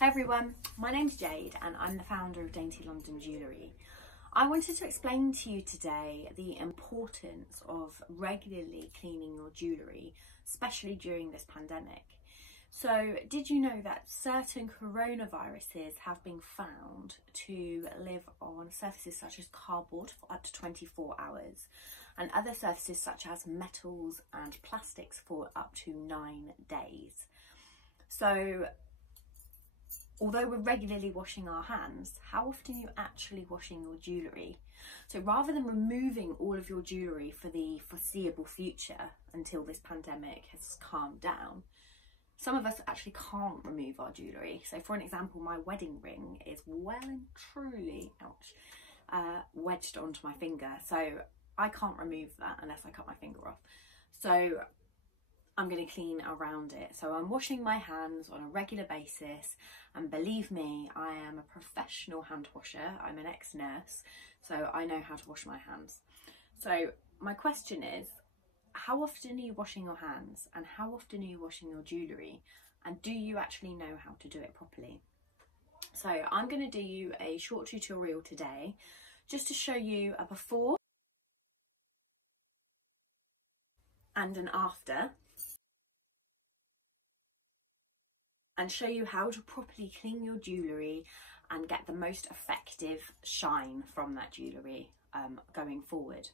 Hey everyone, my name's Jade and I'm the founder of Dainty London Jewellery. I wanted to explain to you today the importance of regularly cleaning your jewellery, especially during this pandemic. So, did you know that certain coronaviruses have been found to live on surfaces such as cardboard for up to 24 hours and other surfaces such as metals and plastics for up to 9 days? So, although we're regularly washing our hands, how often are you actually washing your jewellery? So rather than removing all of your jewellery for the foreseeable future until this pandemic has calmed down, some of us actually can't remove our jewellery. So for an example, my wedding ring is well and truly, wedged onto my finger. So I can't remove that unless I cut my finger off. So I'm going to clean around it. So I'm washing my hands on a regular basis, and believe me, I am a professional hand washer. I'm an ex-nurse, so I know how to wash my hands. So my question is, how often are you washing your hands, and how often are you washing your jewellery, and do you actually know how to do it properly? So I'm going to do you a short tutorial today just to show you a before and an after, and show you how to properly clean your jewellery and get the most effective shine from that jewellery going forward.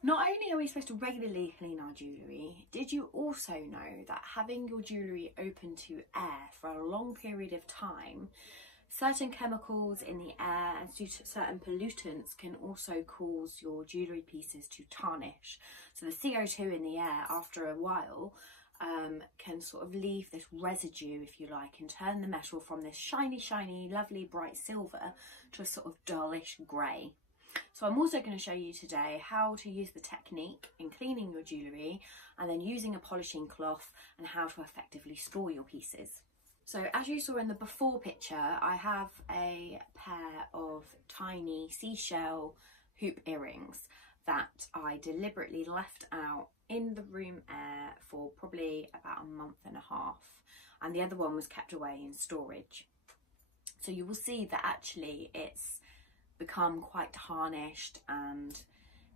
Not only are we supposed to regularly clean our jewellery, did you also know that having your jewellery open to air for a long period of time, certain chemicals in the air and certain pollutants can also cause your jewellery pieces to tarnish? So the CO2 in the air after a while can sort of leave this residue, if you like, and turn the metal from this shiny, lovely, bright silver to a sort of dullish grey. So I'm also going to show you today how to use the technique in cleaning your jewellery and then using a polishing cloth, and how to effectively store your pieces. So as you saw in the before picture, I have a pair of tiny seashell hoop earrings that I deliberately left out in the room air for probably about a month and a half, and the other one was kept away in storage. So you will see that actually it's become quite tarnished and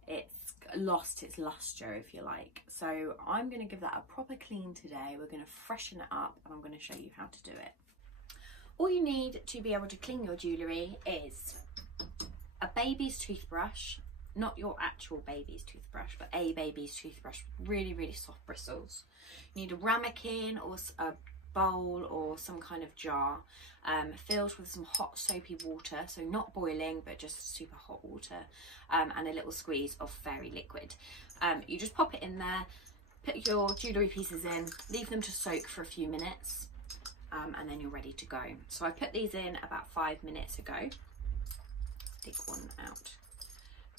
it's lost its luster, if you like. So I'm going to give that a proper clean today. We're going to freshen it up and I'm going to show you how to do it. All you need to be able to clean your jewellery is a baby's toothbrush, not your actual baby's toothbrush, but a baby's toothbrush with really soft bristles. You need a ramekin or a bowl or some kind of jar filled with some hot soapy water, so not boiling but just super hot water, and a little squeeze of fairy liquid. You just pop it in there, put your jewellery pieces in, leave them to soak for a few minutes, and then you're ready to go. So I put these in about 5 minutes ago. Dig one out.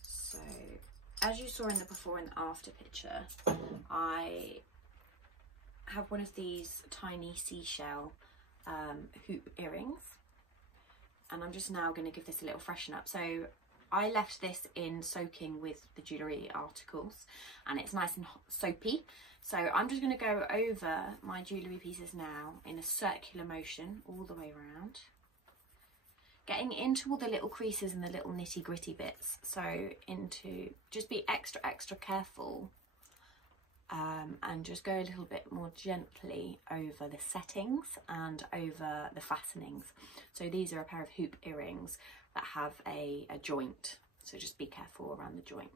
So as you saw in the before and after picture, I have one of these tiny seashell hoop earrings, and I'm just now going to give this a little freshen up. So I left this in soaking with the jewellery articles and it's nice and soapy. So I'm just going to go over my jewellery pieces now in a circular motion all the way around, getting into all the little creases and the little nitty gritty bits. So just be extra careful, and just go a little bit more gently over the settings and over the fastenings. So these are a pair of hoop earrings that have a joint, so just be careful around the joint.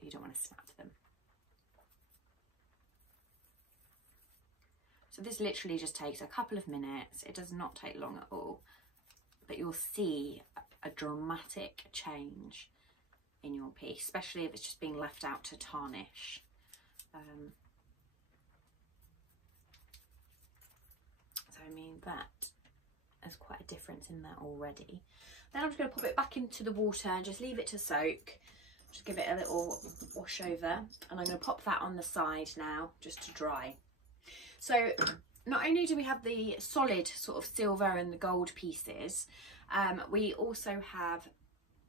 You don't want to snap them. So this literally just takes a couple of minutes. It does not take long at all, but you'll see a dramatic change in your piece, especially if it's just being left out to tarnish. So I mean, that has quite a difference in that already. Then I'm just going to pop it back into the water and just leave it to soak. Just give it a little wash over, and I'm going to pop that on the side now just to dry. So not only do we have the solid sort of silver and the gold pieces, we also have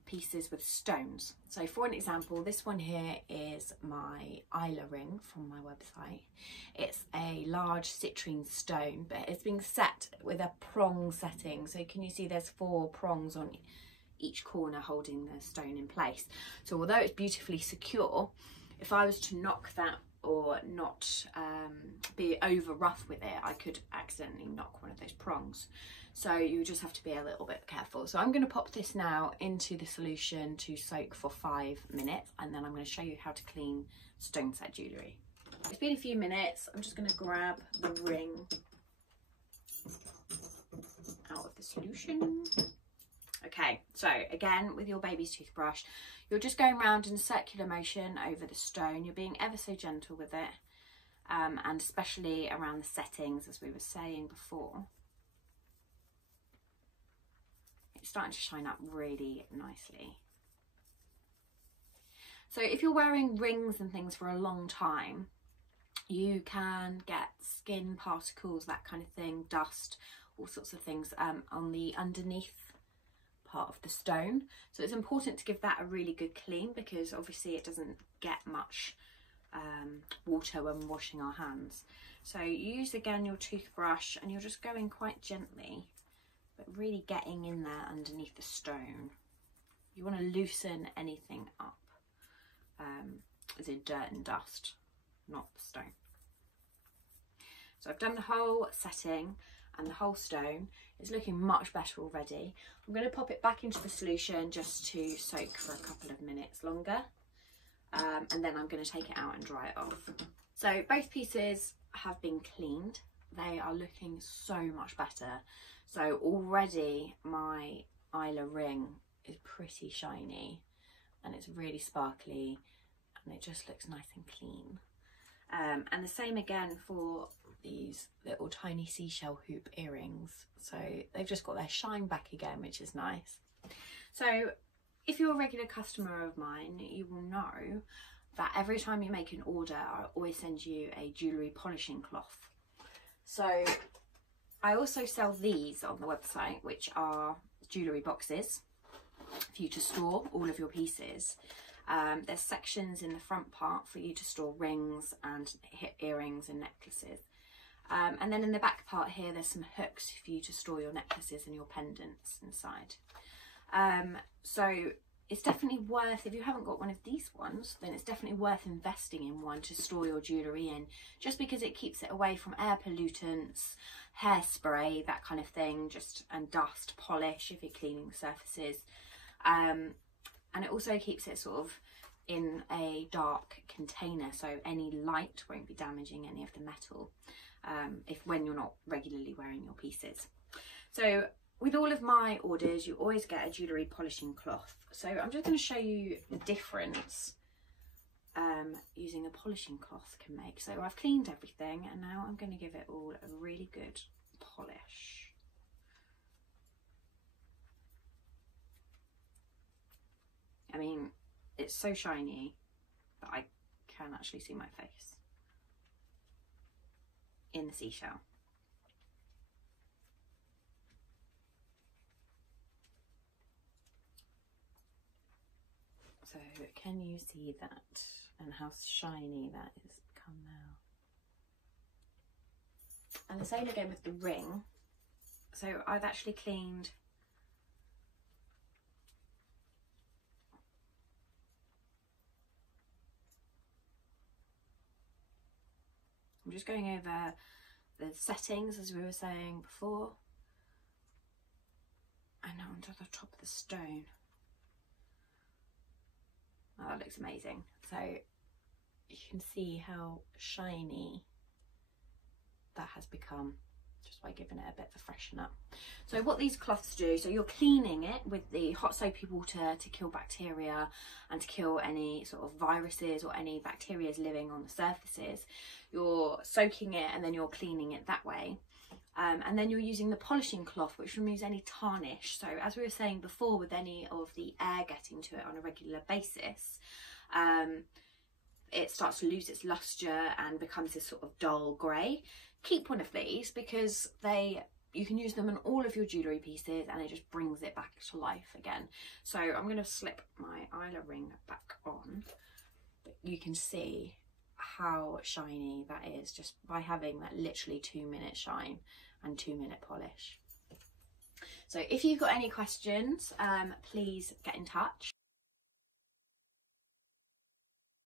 pieces with stones. So for an example, this one here is my Isla ring from my website. It's a large citrine stone, but it's being set with a prong setting. So can you see there's 4 prongs on each corner holding the stone in place. So although it's beautifully secure, if I was to knock that or not be over rough with it, I could accidentally knock one of those prongs. So you just have to be a little bit careful. So I'm going to pop this now into the solution to soak for 5 minutes, and then I'm going to show you how to clean stone set jewellery. It's been a few minutes. I'm just going to grab the ring out of the solution. Okay, so again, with your baby's toothbrush, you're just going around in circular motion over the stone. You're being ever so gentle with it, and especially around the settings, as we were saying before. It's starting to shine up really nicely. So if you're wearing rings and things for a long time, you can get skin particles, that kind of thing, dust, all sorts of things on the underneath part of the stone. So it's important to give that a really good clean, because obviously it doesn't get much water when washing our hands. So you use again your toothbrush, and you're just going quite gently, but really getting in there underneath the stone. You want to loosen anything up, as in dirt and dust, not the stone. So I've done the whole setting, and the whole stone is looking much better already. I'm going to pop it back into the solution just to soak for a couple of minutes longer, and then I'm going to take it out and dry it off. So both pieces have been cleaned. They are looking so much better. So already my Isla ring is pretty shiny, and it's really sparkly, and it just looks nice and clean. And the same again for these little tiny seashell hoop earrings. So they've just got their shine back again, which is nice. So if you're a regular customer of mine, you will know that every time you make an order, I always send you a jewellery polishing cloth. So I also sell these on the website, which are jewellery boxes for you to store all of your pieces. There's sections in the front part for you to store rings and earrings and necklaces. And then in the back part here, there's some hooks for you to store your necklaces and your pendants inside. So it's definitely worth, if you haven't got one of these ones, then it's definitely worth investing in one to store your jewellery in, just because it keeps it away from air pollutants, hairspray, that kind of thing, and dust, polish if you're cleaning surfaces. And it also keeps it sort of in a dark container, so any light won't be damaging any of the metal when you're not regularly wearing your pieces. So with all of my orders, you always get a jewellery polishing cloth. So I'm just going to show you the difference using a polishing cloth can make. So I've cleaned everything, and now I'm going to give it all a really good polish. I mean, it's so shiny that I can actually see my face in the seashell. So can you see that, and how shiny that has become now? And the same again with the ring. So I've actually cleaned I'm just going over the settings, as we were saying before, and now onto the top of the stone. Oh, that looks amazing. So you can see how shiny that has become just by giving it a bit of a freshen up. So what these cloths do, so you're cleaning it with the hot soapy water to kill bacteria and to kill any sort of viruses or any bacteria living on the surfaces. You're soaking it and then you're cleaning it that way. And then you're using the polishing cloth, which removes any tarnish. So as we were saying before, with any of the air getting to it on a regular basis, it starts to lose its luster and becomes this sort of dull grey. Keep one of these because they you can use them on all of your jewellery pieces, and it just brings it back to life again. So I'm going to slip my Isla ring back on, but you can see how shiny that is just by having that literally 2-minute shine and 2-minute polish. So if you've got any questions, please get in touch.